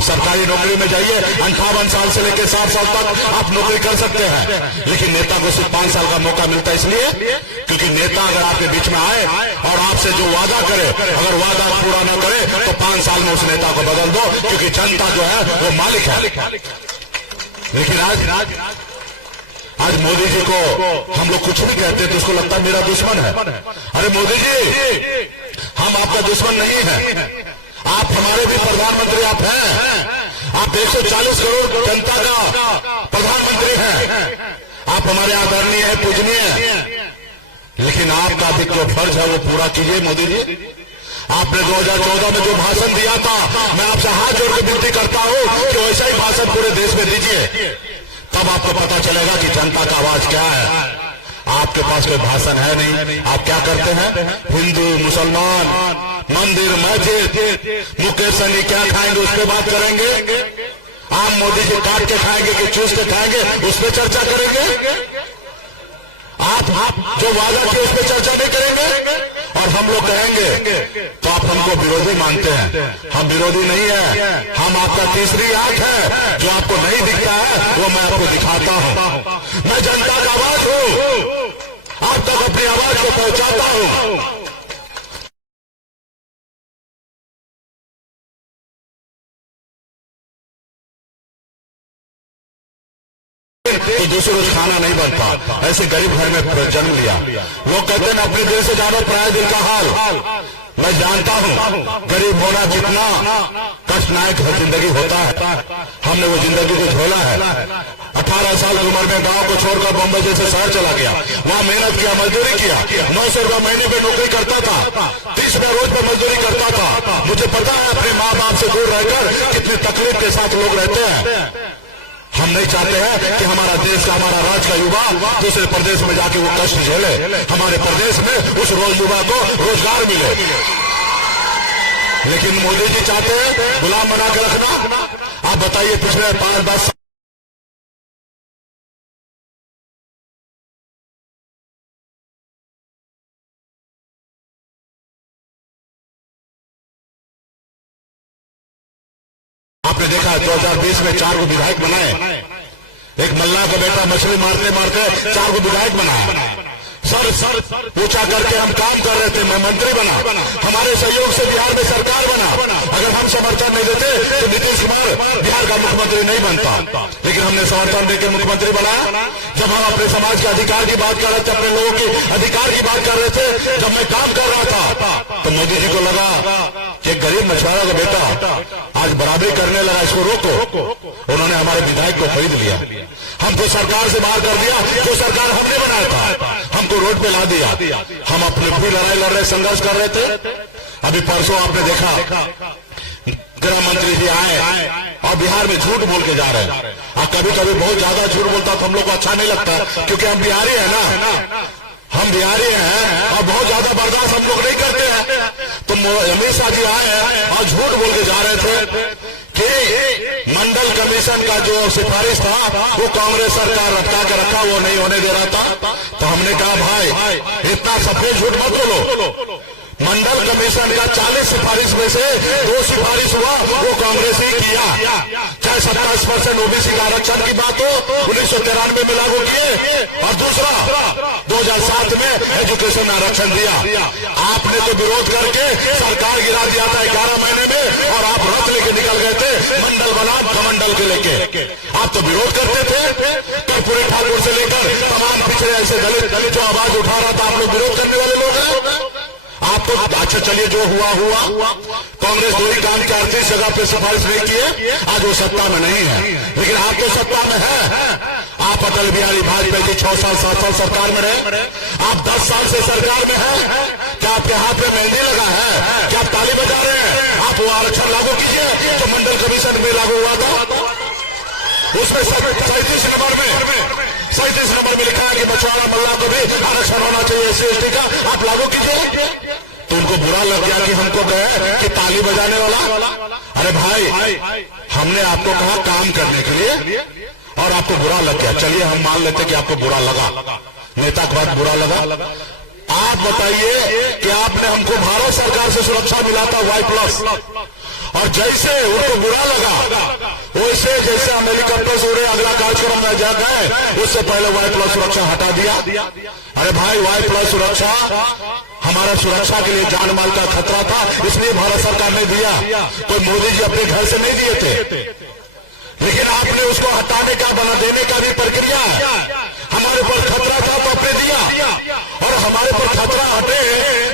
आप सरकारी नौकरी में जाइए, 58 साल से लेकर 60 साल तक आप नौकरी कर सकते हैं, लेकिन नेता को सिर्फ 5 साल का मौका मिलता है, इसलिए क्योंकि नेता अगर आपके बीच में आए और आपसे जो वादा करे, अगर वादा पूरा न करे तो 5 साल में उस नेता को बदल दो, क्योंकि जनता जो है वो मालिक है। लेकिन आज मोदी जी को हम लोग कुछ नहीं कहते तो उसको लगता है मेरा दुश्मन है। अरे मोदी जी, हम आपका दुश्मन नहीं है, आप हमारे भी प्रधानमंत्री आप हैं, आप 140 करोड़ जनता का प्रधानमंत्री हैं, आप हमारे आदरणीय है, पूजनीय है, लेकिन आपका भी जो फर्ज है वो पूरा कीजिए। मोदी जी, आपने 2014 में जो भाषण दिया था, मैं आपसे हाथ जोड़ के विनती करता हूं कि वैसा ही भाषण पूरे देश में दीजिए, तब आपको पता चलेगा कि जनता का आवाज क्या है। आपके पास कोई भाषण है नहीं, आप क्या करते हैं, हिंदू मुसलमान मंदिर मस्जिद मुकेश सहनी क्या खाएंगे उस पर बात करेंगे, आम मोदी जी काट के खाएंगे कि चूस के खाएंगे उस पर चर्चा करेंगे। आप जो वादा किए उस पर चर्चा नहीं करेंगे, और हम लोग कहेंगे तो आप हमको विरोधी मानते हैं। हम विरोधी नहीं है, हम आपका तीसरी आंख है, जो आपको नहीं दिखता है वो मैं आपको दिखाता हूं। मैं जनता का आवाज हूं, आप तक अपनी आवाज को पहुंचाता हूं। तो दूसरे रोज खाना नहीं बनता, ऐसे गरीब घर में जन्म लिया। लोग कहते हैं अपने दिल से जानो पराये दिल का हाल। मैं जानता हूं गरीब होना कितना कष्टनायक जिंदगी होता है, हमने वो जिंदगी को झोला है। 18 साल की उम्र में गांव को छोड़कर बम्बई जैसे शहर चला गया, वहां मेहनत किया, मजदूरी किया, 900 रुपया महीने पे नौकरी करता था, 30 रुपया रोज पे मजदूरी करता था। मुझे पता है अपने माँ बाप से दूर रहकर कितनी तकलीफ के साथ लोग रहते हैं। हम नहीं चाहते हैं कि हमारा देश का, हमारा राज्य का युवा दूसरे प्रदेश में जाके वो कष्ट झेले, हमारे प्रदेश में उस युवा को रोजगार मिले। लेकिन मोदी जी चाहते हैं गुलाम बना के रखना। आप बताइए पिछले 5-10 आपने देखा 2020 में 4 विधायक बनाए, एक मल्ला का बेटा मछली मारते मारते 4 विधायक बनाया। सर पूछा करके हम काम कर रहे थे, मैं मंत्री बना, हमारे सहयोग से बिहार में सरकार बना। अगर हम समर्थन नहीं देते तो नीतीश कुमार बिहार का मुख्यमंत्री नहीं बनता, लेकिन हमने समर्थन देकर मुख्यमंत्री बनाया। जब हम अपने समाज के अधिकार की बात कर रहे थे, अपने लोगों के अधिकार की बात कर रहे थे, जब मैं काम कर रहा था तो मोदी जी को लगा कि गरीब मछुआरा का बेटा आज बराबरी करने लगा, इसको रोको। उन्होंने हमारे विधायक को खरीद लिया, हमको सरकार से बाहर कर दिया, जो सरकार हमने बनाया था हमको रोड पे ला दिया। हम अपने भी लड़ाई लड़ रहे, संघर्ष कर रहे थे। अभी परसों आपने देखा गृह मंत्री जी आए और बिहार में झूठ बोल के जा रहे हैं। और कभी कभी बहुत ज्यादा झूठ बोलता तो हम लोग को अच्छा नहीं लगता, क्योंकि हम बिहारी है ना, हम बिहारी हैं और बहुत ज्यादा बर्दाश्त हम लोग नहीं करते हैं। तो अमित शाह जी आए और झूठ बोल के जा रहे थे कि मंडल कमीशन का जो सिफारिश था वो कांग्रेस सरकार रखा के रखा, वो नहीं होने दे रहा था। तो हमने कहा भाई इतना सफेद झूठ मत बोलो, मंडल कमीशन का 40 सिफारिश में से 2 सिफारिश हुआ, वो कांग्रेस ही किया। चाहे 27% ओबीसी का आरक्षण की बात हो, 1993 में लागू किए, और दूसरा 2007 में एजुकेशन में आरक्षण दिया। आपने तो विरोध करके सरकार गिरा दिया था 11 महीने में, और आप रथ लेके निकल गए थे मंडल बनाम कमंडल के लेके। आप तो विरोध करते थे, कर्पूरी ठाकुर से लेकर तमाम पिछड़े ऐसे दलित जो आवाज उठा रहा था, आप लोग विरोध करने वाले लोग हैं। आपको अच्छा चलिए जो हुआ, कांग्रेस वही काम के 38 जगह पे सिफारिश नहीं किए, आज वो सत्ता में नहीं है, लेकिन आप तो सत्ता में है। आप अटल बिहारी वाजपेयी की 6 साल 7 साल सरकार में रहे, आप 10 साल से सरकार में हैं। क्या आपके हाथ में मेहंदी लगा है? क्या आप ताली बजा रहे हैं? आप वो आरक्षण लागू कीजिए जो मंडल कमीशन में लागू हुआ था। उसमें 37 नंबर में लिखा है कि मछुआरा मल्ला को भी आरक्षण होना चाहिए SC/ST का, आप लागू कीजिए। तो उनको बुरा लग गया कि हमको कहे कि ताली बजाने वाला। अरे भाई, हमने आपको कहा काम करने के लिए और आपको बुरा लग गया। चलिए हम मान लेते कि आपको बुरा लगा, नेता को बात बुरा लगा। आप बताइए कि आपने हमको भारत सरकार से सुरक्षा मिला था Y+, और जैसे उनको बुरा लगा से जैसे हम हेलीकॉप्टर से उड़े अगला कार्यक्रम में जा गए, उससे पहले वाई प्लस सुरक्षा हटा दिया। अरे भाई, वाई प्लस सुरक्षा हमारा सुरक्षा के लिए जान माल का खतरा था, इसलिए भारत सरकार ने दिया। तो मोदी जी अपने घर से नहीं दिए थे, लेकिन आपने उसको हटाने का, बना देने का भी प्रक्रिया है। हमारे ऊपर खतरा था तो आपने दिया, और हमारे ऊपर खतरा हटे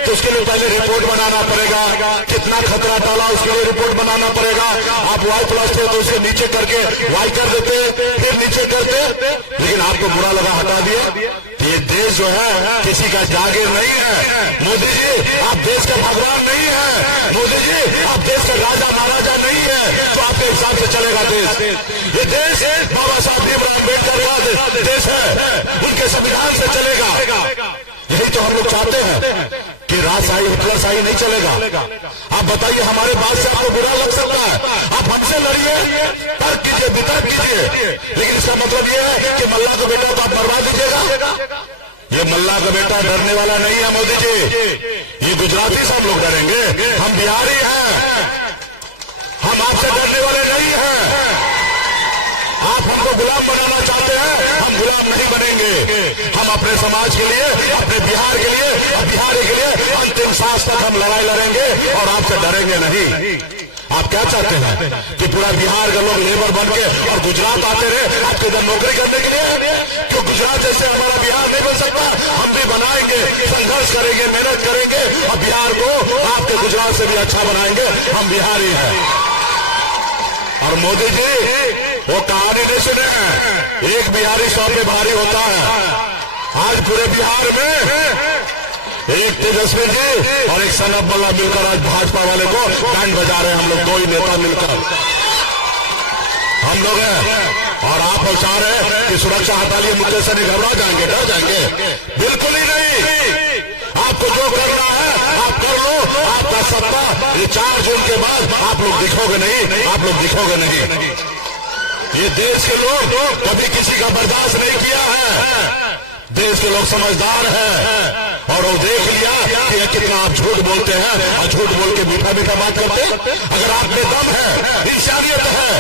तो उसके लिए पहले रिपोर्ट बनाना पड़ेगा। कितना खतरा डाला उसके लिए रिपोर्ट बनाना पड़ेगा। आप वाई प्लस थे तो उसके नीचे करके वाई कर देते, फिर नीचे करते, लेकिन आपको बुरा लगा, हटा दिए। ये देश जो है किसी का जागीर नहीं है। मोदी जी, आप देश के भगवान नहीं है। मोदी जी, आप देश के राजा महाराजा नहीं है, तो आपके हिसाब से चलेगा देश। ये देश बाबा साहब भीमराव अम्बेडकर का देश है, उनके संविधान से चलेगा। यही तो हम लोग चाहते हैं कि राजशाही, हिटलरशाही नहीं चलेगा। आप बताइए, हमारे बात से आपको बुरा लग सकता है, आप हमसे लड़िए, तर्क कीजिए, वितर्क कीजिए, लेकिन इसका मतलब यह है कि मल्ला का बेटा तो आप मरवा दीजिएगा। ये मल्ला का बेटा डरने वाला नहीं है मोदी जी। ये गुजराती से हम लोग डरेंगे, हम बिहारी हैं, हम आपसे डरने वाले नहीं हैं। आप हमको गुलाम बनाना चाहते हैं, हम गुलाम नहीं बनेंगे। हम अपने समाज के लिए, अपने बिहार के लिए और बिहारी के लिए अंतिम सांस तक हम लड़ाई लड़ेंगे और आपसे डरेंगे नहीं। आप क्या चाहते हैं कि पूरा बिहार के लोग लेबर बन के और गुजरात आते रहे आपके इधर नौकरी करने के लिए? क्यों गुजरात जैसे हमारा बिहार नहीं बन सकता? हम भी बनाएंगे, संघर्ष करेंगे, मेहनत करेंगे और बिहार को आपके गुजरात से भी अच्छा बनाएंगे। हम बिहारी हैं। और मोदी जी वो कहानी नहीं सुने हैं, एक बिहारी 100 पे भारी होता है। आज पूरे बिहार में एक तेजस्वी जी और एक सनत बल्ला मिलकर आज भाजपा वाले को बैंड बजा रहे हैं। हम लोग दो ही नेता मिलकर हम लोग हैं, और आप चाह रहे हैं कि सुरक्षा हटा लिए, मुझे से नहीं घबरा जाएंगे, डर जाएंगे? बिल्कुल ही नहीं। आपको जो करना है आप कर लो, आपका सत्ता ये 4 जून के बाद आप लोग दिखोगे नहीं, आप लोग दिखोगे नहीं। ये देश के लोग कभी किसी का बर्दाश्त नहीं किया है। देश के लोग समझदार हैं और वो देख लिया कि कितना आप झूठ बोलते हैं और झूठ बोल के मीठा मीठा बात करते हैं। अगर आप में दम है, इंसानियत है,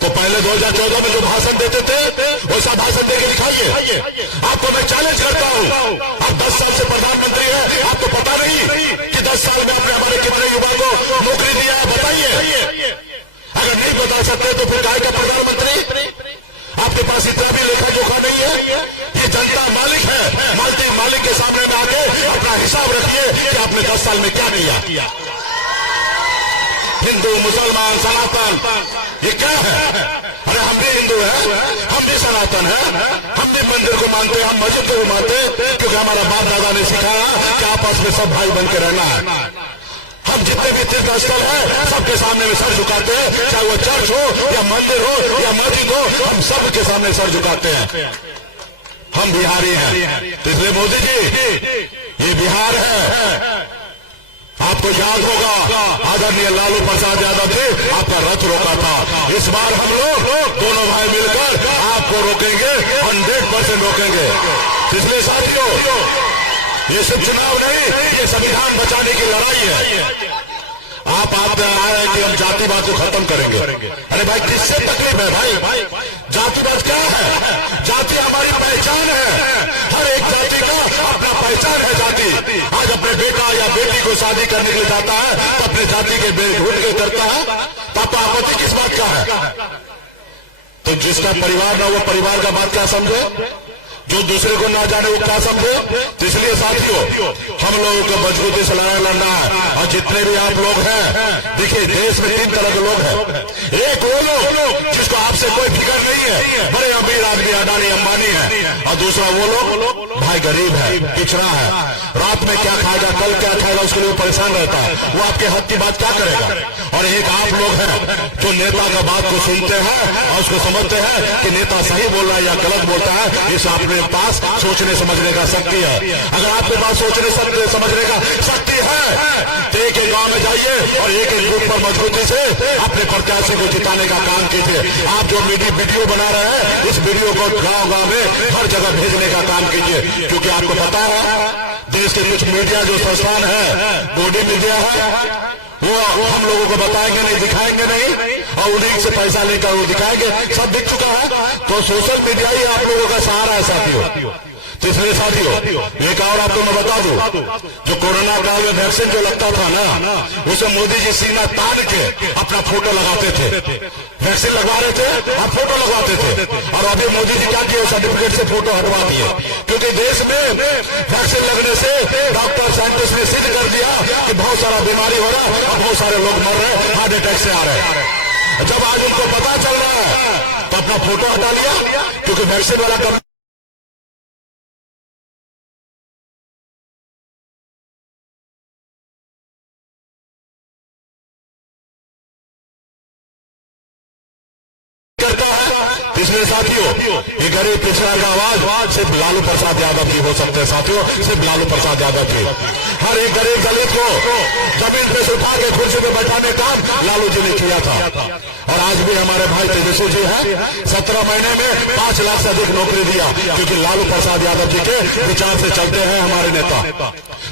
तो पहले 2014 में जो भाषण देते थे वैसा भाषण देके दिखाइए। आपको मैं चैलेंज करता हूं, आप 10 साल से प्रधानमंत्री हैं, आपको पता नहीं कि 10 साल में आपने हमारे कितने युवा को नौकरी दिया? बताइए। अगर नहीं बता सकते तो फिर काय का प्रधानमंत्री? आपके पास इतना भी लेखा जोखा नहीं है? ये जनता मालिक है, मालिक के सामने में आके अपना हिसाब रखिए कि आपने 10 साल में क्या किया। हिंदू, मुसलमान, सनातन, ये क्या है? अरे हम भी हिंदू हैं, हम भी सनातन हैं, हम भी मंदिर को मानते हैं, हम मस्जिद को मानते हैं, क्योंकि हमारा बाप दादा ने सिखाया कि आपस में सब भाई बन के रहना है। हम जितने भी तीर्थ स्थल है सबके सामने में सर झुकाते हैं, चाहे वो चर्च हो या मंदिर हो या मस्जिद हो, हम सबके सामने सर झुकाते हैं। हम बिहारी हैं, तो इसलिए मोदी जी ये बिहार है। आपको याद होगा आदरणीय लालू प्रसाद यादव जी आपका रथ रोका था। इस बार हम लोग दोनों भाई मिलकर आपको रोकेंगे, 100% रोकेंगे। इसलिए साथियों, ये सिर्फ चुनाव नहीं, ये संविधान बचाने की लड़ाई है। आप आए कि हम जातिवाद को खत्म करेंगे। अरे भाई, किससे तकलीफ है भाई? जातिवाद क्या है? जाति हमारी पहचान है। हर एक जाति का अपना पहचान है। जाति आज अपने बेटा या बेटी को शादी करने के लिए जाता है तो अपने जाति के ढूंढ के करता है। पापा आपत्ति किस बात का है? तो जिसका परिवार ना वो परिवार का बात क्या समझे, जो दूसरे को ना जाने वो क्या समझे। तो इसलिए साथियों, हम लोगों को मजबूती से लड़ाई लड़ना है। और जितने भी आप लोग हैं, देखिए देश में 3 तरह के लोग हैं। एक वो लोग जिसको आपसे कोई फिक्र नहीं है, बड़े अमीर आदमी, अडानी अंबानी है, और दूसरा वो लोग भाई गरीब है, पिछड़ा है, रात में क्या खाएगा, कल क्या खाएगा, उसके लिए परेशान रहता है, वो आपके हक की बात क्या करेगा। और एक आप लोग हैं जो नेता का बात को सुनते हैं और उसको समझते हैं कि नेता सही बोल रहा है या गलत बोलता है। इस आपने पास सोचने समझने का शक्ति है। अगर आपके पास सोचने समझने का शक्ति है तो एक गांव में जाइए और एक ग्रुप पर मजबूती से अपने प्रत्याशी को जिताने का काम कीजिए। आप जो वीडियो बना रहे हैं, इस वीडियो को गांव में हर जगह भेजने का काम कीजिए, क्योंकि आपको पता है देश के कुछ मीडिया जो संस्थान है, मोदी मीडिया है, वो हम लोगों को बताएंगे नहीं, दिखाएंगे नहीं, और उन्हीं से पैसा लेकर वो दिखाएंगे। सब दिख चुका है। तो सोशल मीडिया ही आप लोगों का सहारा है साथियों। तो इसलिए साथियों एक और आपको मैं बता दूं, जो कोरोना का वैक्सीन जो लगता था ना, उसे मोदी जी सीना तान के अपना फोटो लगाते थे। वैक्सीन लगवा रहे थे और फोटो लगवाते थे। और अभी मोदी जी क्या किए, सर्टिफिकेट से फोटो हटवा दिए। क्योंकि देश में वैक्सीन लगने से डॉक्टर साइंटिस्ट ने सिद्ध कर दिया कि बहुत सारा बीमारी हो रहा है और बहुत सारे लोग मर रहे हैं, हार्ट अटैक से आ रहे हैं। जब आज उनको पता चल रहा है तो अपना फोटो हटा लिया, क्योंकि वैक्सीन वाला करता है। इसलिए साथियों ये गरीब पिछड़ा का आवाज सिर्फ लालू प्रसाद यादव की हो सकते हैं। साथियों सिर्फ लालू प्रसाद यादव की। हर एक गरीब दलित को जमीन पे उठा के कुर्सी पे बैठाने का काम लालू जी ने किया था। और आज भी हमारे भाई तेजस्वी जी है, 17 महीने में 5 लाख से अधिक नौकरी दिया, क्योंकि लालू प्रसाद यादव जी के विचार से चलते हैं हमारे नेता।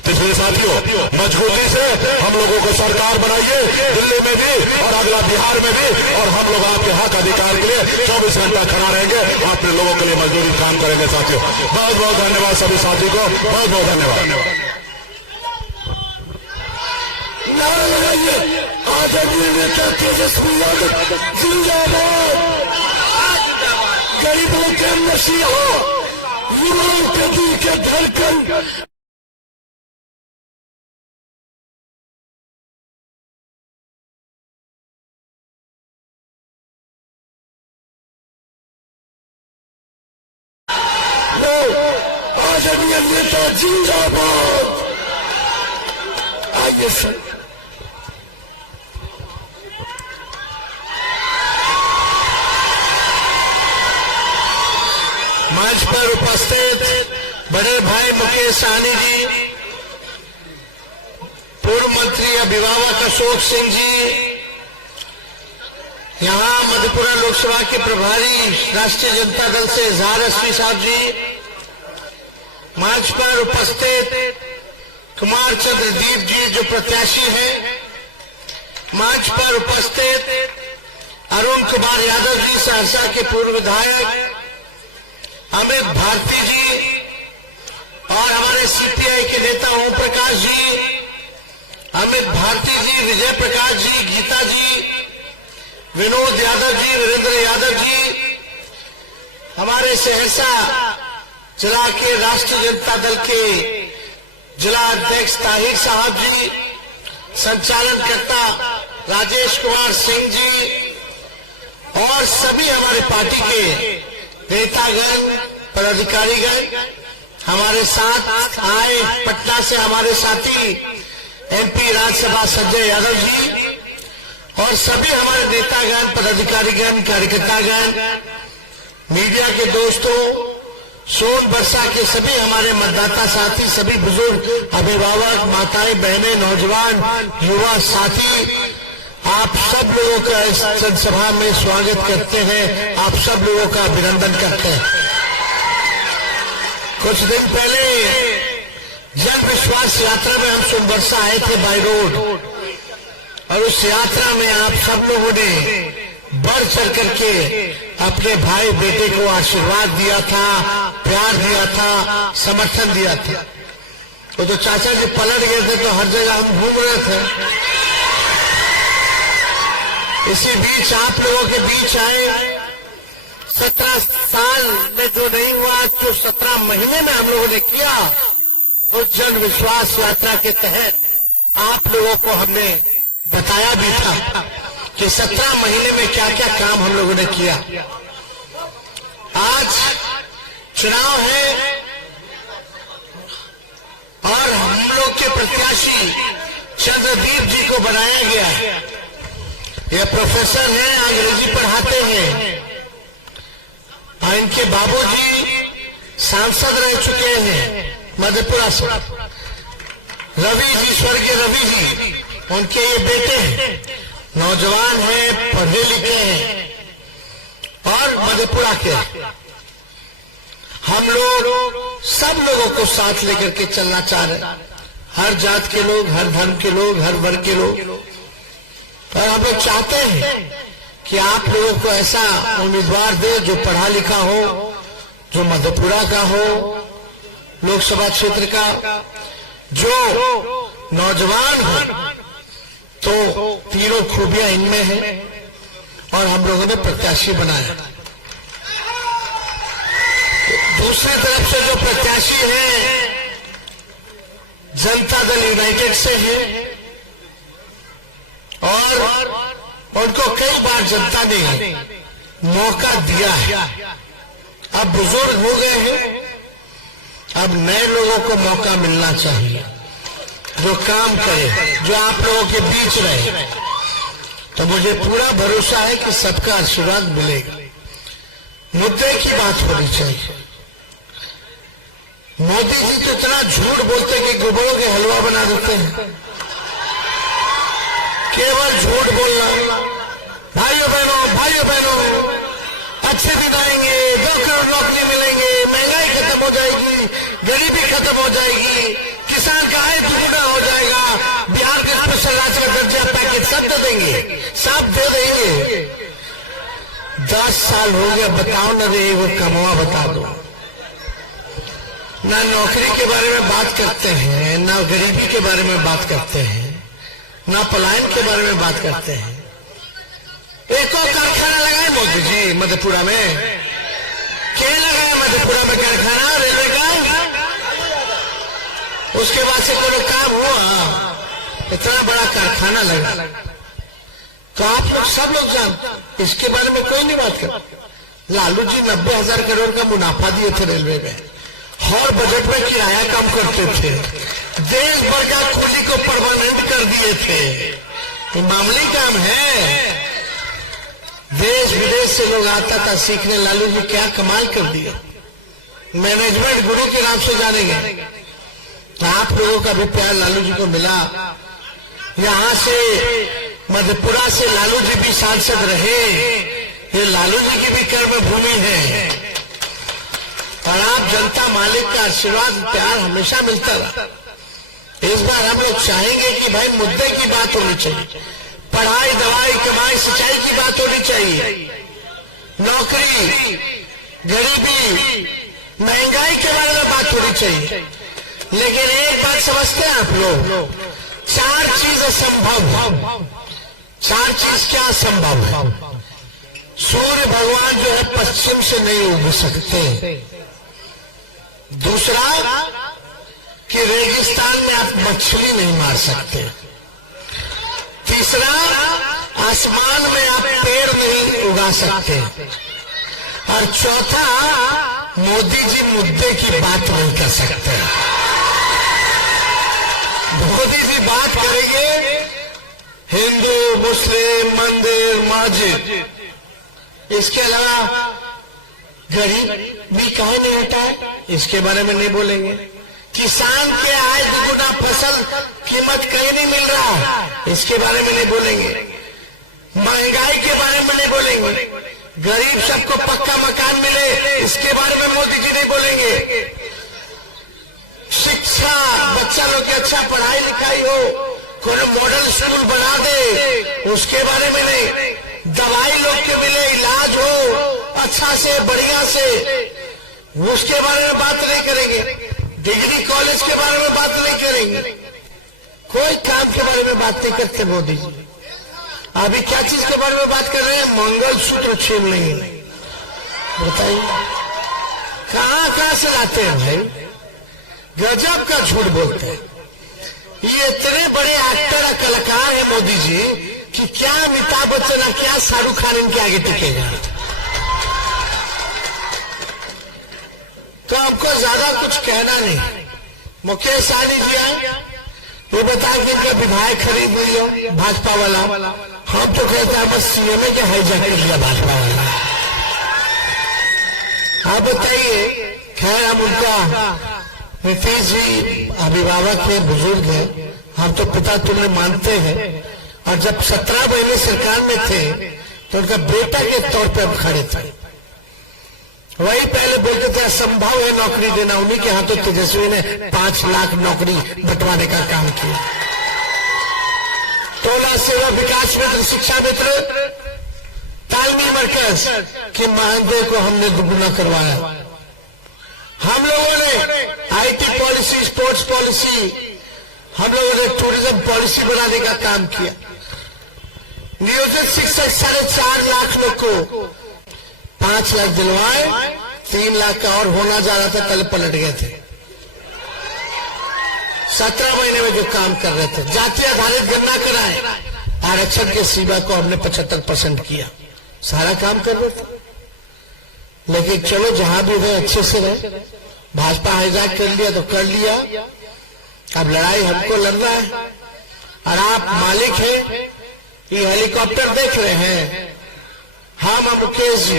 इसलिए साथियों मजबूती से हम लोगों को सरकार बनाइए, दिल्ली में भी और अगला बिहार में भी, और हम लोग आपके हक अधिकार के लिए 24 घंटा खड़ा रहेंगे, अपने लोगों के लिए मजदूरी काम करेंगे। साथियों बहुत बहुत धन्यवाद सभी साथी को, बहुत बहुत धन्यवाद। आदरणीय नेता तेजस्वी यादव जिंदाबाद। गरीबों के मसीहा, युवाओं के दिल के धड़कन। आदरणीय नेता जिंदाबाद। आइए सर। मंच पर उपस्थित बड़े भाई मुकेश सहनी जी, पूर्व मंत्री अभिभावक अशोक सिंह जी, यहाँ मधेपुरा लोकसभा के प्रभारी राष्ट्रीय जनता दल से इजहार अस्मी साहब जी, मंच पर उपस्थित कुमार चंद्रदीप जी जो प्रत्याशी हैं, मंच पर उपस्थित अरुण कुमार यादव जी सहरसा के पूर्व विधायक, अमित भारती जी, और हमारे सीपीआई के नेता ओम प्रकाश जी, अमित भारती जी, विजय प्रकाश जी, गीता जी, विनोद यादव जी, वीरेंद्र यादव जी, हमारे सहरसा जिला के राष्ट्रीय जनता दल के जिला अध्यक्ष ताहिर साहब जी, संचालनकर्ता राजेश कुमार सिंह जी, और सभी हमारे पार्टी के नेतागण पदाधिकारीगण हमारे साथ आए। पटना से हमारे साथी एमपी राज्यसभा संजय यादव जी, और सभी हमारे नेतागण पदाधिकारीगण कार्यकर्तागण, मीडिया के दोस्तों, सोन बरसा के सभी हमारे मतदाता साथी, सभी बुजुर्ग अभिभावक, माताएं, बहनें, नौजवान, युवा साथी, आप सब लोगों का इस जनसभा में स्वागत करते हैं, आप सब लोगों का अभिनंदन करते हैं। कुछ दिन पहले जन विश्वास यात्रा में हम सोनबरसा आए थे बाय रोड, और उस यात्रा में आप सब लोगों ने बढ़ चढ़ करके अपने भाई बेटे को आशीर्वाद दिया था, प्यार दिया था, समर्थन दिया था। वो तो चाचा जी पलट गए थे तो हर जगह हम घूम रहे थे। इसी बीच आप लोगों के बीच आए। 17 साल में जो नहीं हुआ, जो 17 महीने में हम लोगों ने किया, उस जन विश्वास यात्रा के तहत आप लोगों को हमने बताया भी था कि 17 महीने में क्या क्या काम हम लोगों ने किया। आज चुनाव है और हम लोग के प्रत्याशी चंद्रदीप जी को बनाया गया है। ये प्रोफेसर हैं, अंग्रेजी पढ़ाते हैं, और इनके बाबूजी सांसद रह चुके हैं मधेपुरा से। रवि जी, स्वर्गीय रवि जी, उनके ये बेटे हैं, नौजवान हैं, पढ़े लिखे हैं, और मधेपुरा के। हम लोग सब लोगों को साथ लेकर के चलना चाह रहे हैं, हर जात के लोग, हर धर्म के लोग, हर वर्ग के लोग। और हम लोग चाहते हैं कि आप लोगों को ऐसा उम्मीदवार दे जो पढ़ा लिखा हो, जो मधेपुरा का हो, लोकसभा क्षेत्र का, जो नौजवान हो। तो तीनों खूबियां इनमें हैं और हम लोगों ने प्रत्याशी बनाया। दूसरी तरफ से जो प्रत्याशी है जनता दल यूनाइटेड से है और उनको कई बार जनता ने मौका दिया है। अब बुजुर्ग हो गए हैं, अब नए लोगों को मौका मिलना चाहिए जो काम करे, जो आप लोगों के बीच रहे। तो मुझे पूरा भरोसा है कि सबका आशीर्वाद मिलेगा। मुद्दे की बात होनी चाहिए। मोदी जी तो इतना झूठ बोलते हैं कि गोबरों के हलवा बना देते हैं। केवल झूठ बोलना। भाइयों बहनों अच्छे दिन आएंगे, 2 करोड़ नौकरी मिलेंगे, महंगाई खत्म हो जाएगी, गरीबी खत्म हो जाएगी, किसान का आय दुगुना हो जाएगा, बिहार के स्पेशल राज्य का दर्जा पैकेज सब दे देंगे, सब दे देंगे। 10 साल हो गया, बताओ न रे वो कमवा बता दो। ना नौकरी के बारे में बात करते हैं, ना गरीबी के बारे में बात करते हैं, ना पलायन के बारे में बात करते हैं। एक और कारखाना लगाए मोदी जी मधेपुरा में। क्या लगाया मधेपुरा में कारखाना रेलवे का? उसके बाद से कोई काम हुआ? इतना बड़ा कारखाना लगा। तो आप लोग सब लोग जानते, इसके बारे में कोई नहीं बात कर। लालू जी 90,000 करोड़ का मुनाफा दिए थे रेलवे में, हर बजट में किराया कम करते थे, देश भर का कुली को परमानेंट कर दिए थे। ये मामूली काम है। देश विदेश से लोग आता था सीखने, लालू जी क्या कमाल कर दिया। मैनेजमेंट गुरु के नाम से जाने गए। तो आप लोगों का भी प्यार लालू जी को मिला। यहां से मधेपुरा से लालू जी भी सांसद रहे। ये लालू जी की भी कर्म भूमि है और आप जनता मालिक का आशीर्वाद प्यार हमेशा मिलता रहा। इस बार हम लोग चाहेंगे कि भाई मुद्दे की बात होनी चाहिए, पढ़ाई, दवाई, कमाई, सिंचाई की बात होनी चाहिए, नौकरी, गरीबी, महंगाई के बारे में बात होनी चाहिए। लेकिन एक बात समझते हैं आप लोग, 4 चीज असंभव। 4 चीज क्या असंभव है? सूर्य भगवान जो है पश्चिम से नहीं उग सकते। दूसरा कि रेगिस्तान में आप मछली नहीं मार सकते। तीसरा, आसमान में आप पेड़ नहीं उगा सकते। और चौथा, मोदी जी मुद्दे की बात नहीं कर सकते। मोदी जी बात करेंगे हिंदू, मुस्लिम, मंदिर, मस्जिद, इसके अलावा गरीबी कहीं नहीं हटा है, इसके बारे में नहीं बोलेंगे। किसान के आय दुगुना, फसल कीमत कहीं नहीं मिल रहा, इसके बारे में नहीं बोलेंगे। महंगाई के बारे में नहीं बोलेंगे। गरीब सबको पक्का मकान मिले, इसके बारे में मोदी जी नहीं बोलेंगे। शिक्षा, बच्चा लोग की अच्छा पढ़ाई लिखाई हो, कोई मॉडल स्कूल बना दे, उसके बारे में नहीं। दवाई लोग के मिले, इलाज हो अच्छा से, बढ़िया से, उसके बारे में बात नहीं करेंगे। डिग्री कॉलेज के बारे में बात नहीं करेंगे। कोई काम के बारे में बात नहीं करते मोदी जी। अभी क्या चीज के बारे में बात कर रहे हैं? मंगलसूत्र छीन लेंगे। बताइए कहां से लाते हैं भाई? गजब का झूठ बोलते हैं। ये इतने बड़े एक्टर और कलाकार है मोदी जी कि क्या अमिताभ बच्चन और क्या शाहरुख खान इनके आगे टिकेगा। तो हमको ज्यादा कुछ कहना नहीं। मुकेश सहनी जी आए, वो बताए कि इनका विधायक खरीद लिया भाजपा वाला। हम तो कहते हैं बस सीएमए के हाईजैक कर लिया भाजपा वाला। आप बताइए, खैर हम उनका, नीतीश जी अभिभावक है, बुजुर्ग है, हम तो पिता तुल्य मानते हैं। और जब 17 महीने सरकार में थे तो उनका बेटा के तौर पर हम खड़े थे। वही पहले बोलते थे असंभव है नौकरी देना। उन्हीं के हाथों तेजस्वी ने 5 लाख नौकरी बंटवाने का काम किया। टोला सेवा विकास मित्र, शिक्षा मित्र, तालमी मरकज के मानदेय को हमने दुगुना करवाया। हम लोगों ने आईटी पॉलिसी, स्पोर्ट्स पॉलिसी, हम लोगों ने टूरिज्म पॉलिसी बनाने का काम किया। नियोजित शिक्षक 4.5 लाख लोग को 5 लाख दिलवाए, 3 लाख का और होना जा रहा था, कल पलट गए थे। 17 महीने में जो काम कर रहे थे, जाति आधारित गणना कराए, आरक्षण के सीमा को हमने 75% किया, सारा काम कर रहे थे। लेकिन चलो जहां भी रहे अच्छे से रहे, भाजपा हाईजैक कर लिया तो कर लिया, अब लड़ाई हमको लड़ना है। और आप मालिक हैं, ये हेलीकॉप्टर देख रहे हैं, हम मुकेश जी,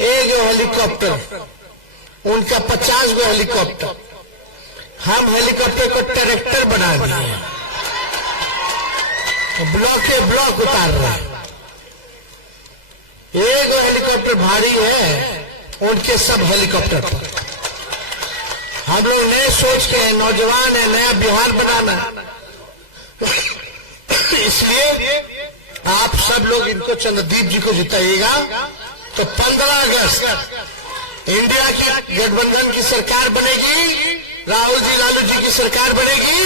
एक हेलीकॉप्टर, उनका 50 गो हेलीकॉप्टर, हम हेलीकॉप्टर को ट्रैक्टर बना दिए, ब्लॉक के ब्लॉक उतार रहे हैं। एक हेलीकॉप्टर भारी है, उनके सब हेलीकॉप्टर पर। हम लोग नए सोच के हैं, नौजवान है, नया बिहार बनाना। इसलिए आप सब लोग इनको चंद्रदीप जी को जिताइएगा तो 15 अगस्त इंडिया की गठबंधन की सरकार बनेगी, राहुल जी लालू जी की सरकार बनेगी,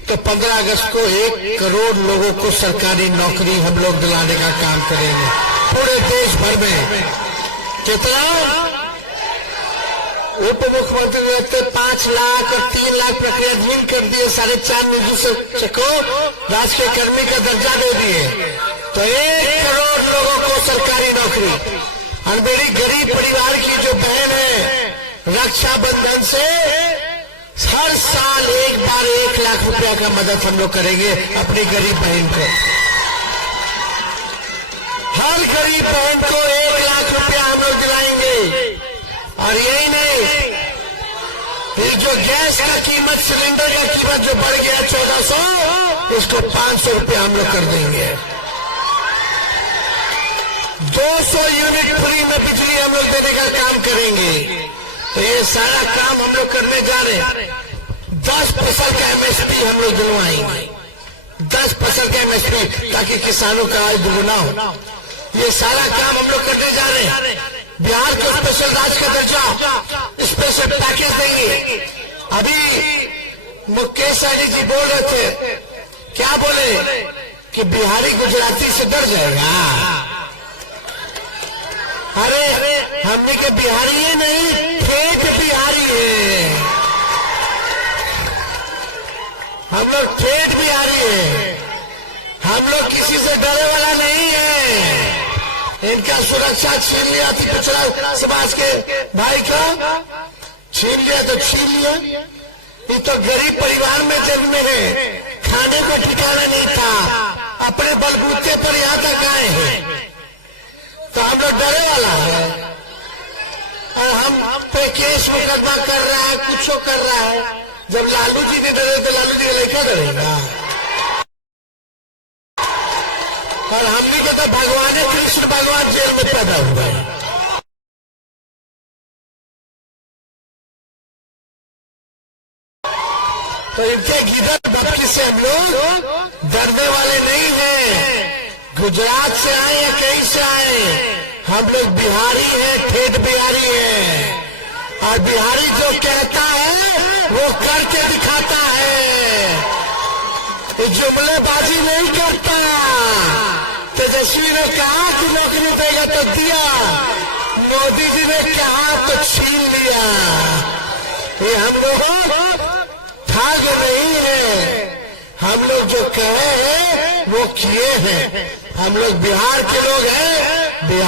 तो 15 अगस्त को 1 करोड़ लोगों को सरकारी नौकरी हम लोग दिलाने का काम करेंगे पूरे देश भर में। कितना? उप मुख्यमंत्री ने 5 लाख और 3 लाख प्रक्रियाधीन कर दिए, 4.5 नियोजितों राष्ट्रीय कर्मी का दर्जा दे दिए, तो 1 करोड़ लोगों को सरकारी नौकरी। और मेरी गरीब परिवार की जो बहन है, रक्षाबंधन से हर साल एक बार 1 लाख रुपया का मदद हम लोग करेंगे अपनी गरीब बहन को। हर गरीब बहन को 1 लाख रुपया हम लोग दिलाएंगे। और यही नहीं, फिर जो गैस का कीमत, सिलेंडर का कीमत जो बढ़ गया 1400, इसको 500 रुपया हम लोग कर देंगे। 200 यूनिट फ्री में बिजली हम लोग देने का काम करेंगे। तो ये सारा काम हम लोग करने जा रहे हैं। 10% का एमएसपी हम लोग दिलवाएंगे, 10% का एमएसपी, ताकि किसानों का आय दुगुना हो। ये सारा काम हम लोग करने जा रहे हैं। बिहार को स्पेशल राज्य का दर्जा, स्पेशल पैकेज देंगे। अभी मुकेश सहनी जी बोल रहे थे, क्या बोले कि बिहारी गुजराती से डर जाएगा। अरे हमने के बिहारी है नहीं, ठेठ बिहारी है हम लोग, ठेठ बिहारी है हम लोग, किसी से डरे वाला नहीं है। इनका सुरक्षा छीन लिया थी, पिछड़ा समाज के भाई का छीन लिया तो छीन लिया। ये तो गरीब परिवार में जन्मे हैं, खाने को ठिकाना नहीं था, अपने बलबूते पर यहाँ तक आए हैं, तो हम लोग डरे वाला है। और हम पे केस मुकदमा कर रहा है, कुछ कर रहा है। जब लालू जी ने डरे तो लालू जी लेकर डरेगा। और हमने को तो भगवान कृष्ण भगवान जेल में पैदा हुआ है। तो इनके गिदड़ बकरी से हम लोग डरने वाले नहीं हैं। गुजरात से आए या कहीं से आए, हम लोग बिहारी हैं, ठेठ बिहारी हैं। और बिहारी जो कहता है वो करके दिखाता है, जुमलेबाजी नहीं करता। तेजस्वी ने कहा कि नौकरी देगा तो दिया, मोदी जी ने कहा तो छीन लिया। ये हम लोग ठग नहीं है, हम लोग जो कहे हैं वो किए हैं। हम लोग बिहार के लोग हैं, बिहार